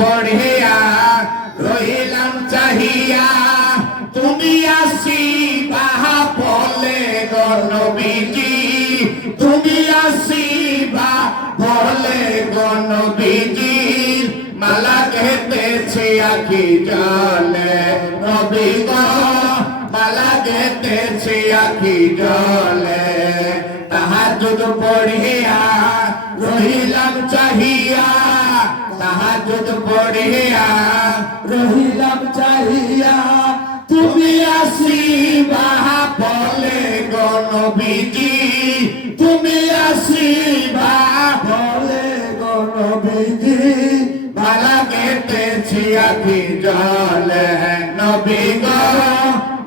বড়িয়া রহিলাম চাহিয়া। তুমি আসি বাহা বলে গণবিজি। তুমি আসি বা বলে গণবিজি। মালা গেতেছে আখি জলে নবী গো। মালা গেতেছে আখি জলে। তাহাজুদ পড়িয়া রহিলাম চাহিয়া। তাহাজুদ পড়িয়া রহিলাম চাহিয়া, তুমি আসিবা বলে গণবিজি তুমি আসিবা বলে গণবিজি মালা গেতেছি আখি জলে, নবী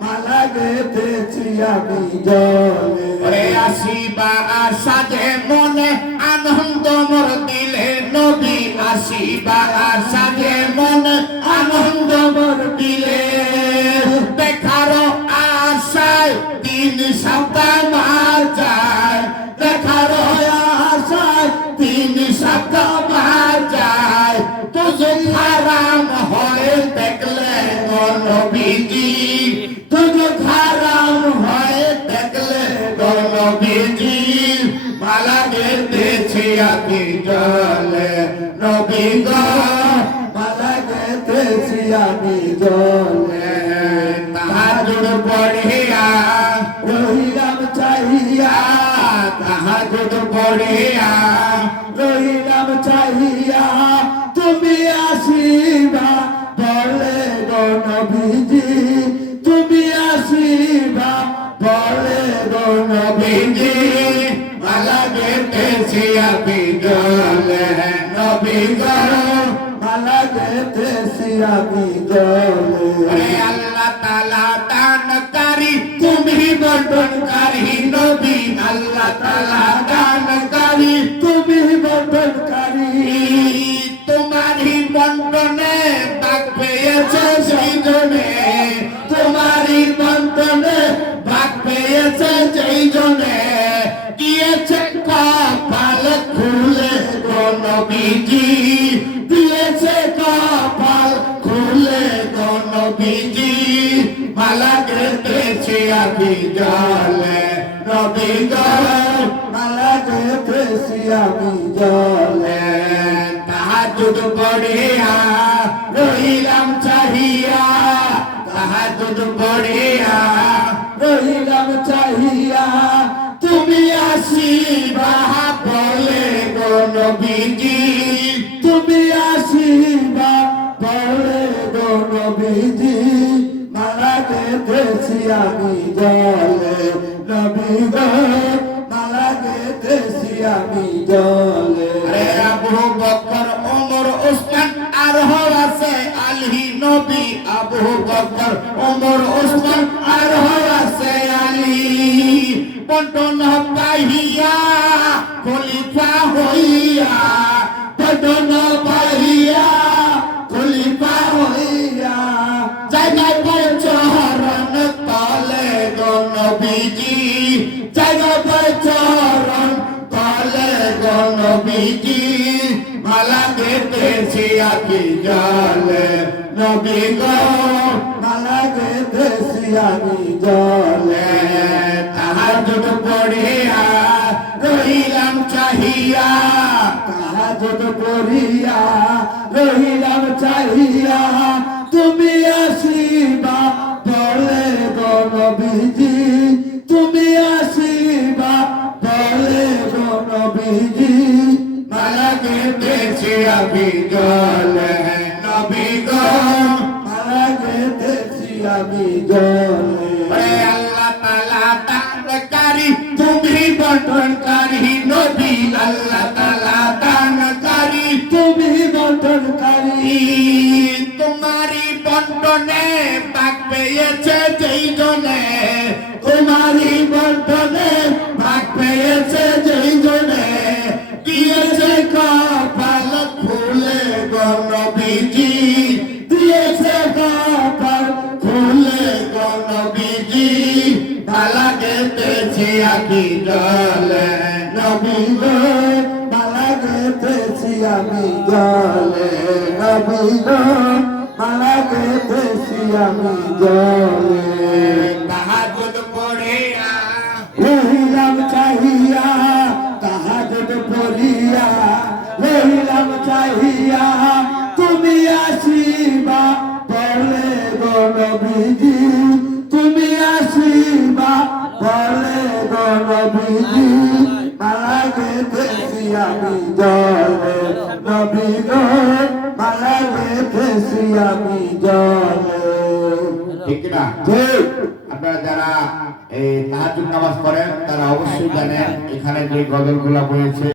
মালা গেতেছি আমি জলে। ওরে আসিবা আসাদে মনে আনন্দ মোর দিলে নবী আসিবা আসাদে মনে আনন্দ মোর দিলে দেখার আশায় তিন সপ্তাহ যায়। দেখার আশায় তিন সপ্তাহ যায়। তুঝে হারাম হয় দেখলে গণবিজি তুঝে হারাম হয় দেখলে গণবিজি মালা গেতেছি আকি জলে নবী গো মালা গেতেছি আমি জলে। তাহাজুর পড়িয়া, রহিলাম চাহিয়া। তাহাজুর পড়িয়া, রহিলাম গেতেছি আমি নবী গো মালা গেতেছি আমি জলে আল্লাহ তালা দানকারী তুমি বন্টনকারী নবী আল্লাহ তালা কোন বিজি মালা গেতেছি আমি জলে নবী মালা গেতেছি আমি জলে তাহাজুদ পড়িয়া রহিলাম চাহিয়া, তাহাজুদ পড়িয়া গণবিজি মালা গেতেছি আমি জলে। নবী গো মালা গেতেছি আমি জলে। আবু বকর, ওমর, ওসমান, আর আছে আলী নবী। আবু বকর, ওমর, ওসমান, আর আছে আলী পটন পাহিয়া, খলিফা হইয়া গেতেছি আকি জলে। নবী গো মালা গেতেছি আমি জলে। তাহাজুদ পড়িয়া রহিলাম চাহিয়া। তাহাজুদ পড়িয়া রহিলাম চাহিয়া। তুমি আসিবা বলে গণবিজি তুমি আমি জলে আল্লাহ তালা দানকারী তুমি বন্টনকারী নবী আল্লাহ তালা দানকারী। তুমি বন্টনকারী। তোমারই বন্টনে পাক পেয়েছে গেতেছি আকি জলে নবী গো ভালা গেতেছি আমি জলে নবী গো মালা গেতেছি আমি জলে। তাহাজুদ পড়িয়া রহিলাম চাহিয়া তাহাজত পড়িয়া রহিলাম চাহিয়া নবীজি মালা গেতেছি আমি জলে নবী গো মালা গেতেছি আমি জলে ঠিক না? ঠিক। আপনারা যারা এই তাহাজুদ নামাজ করেন তারা অবশ্যই জানেন এখানে যে গজলগুলা বলেছে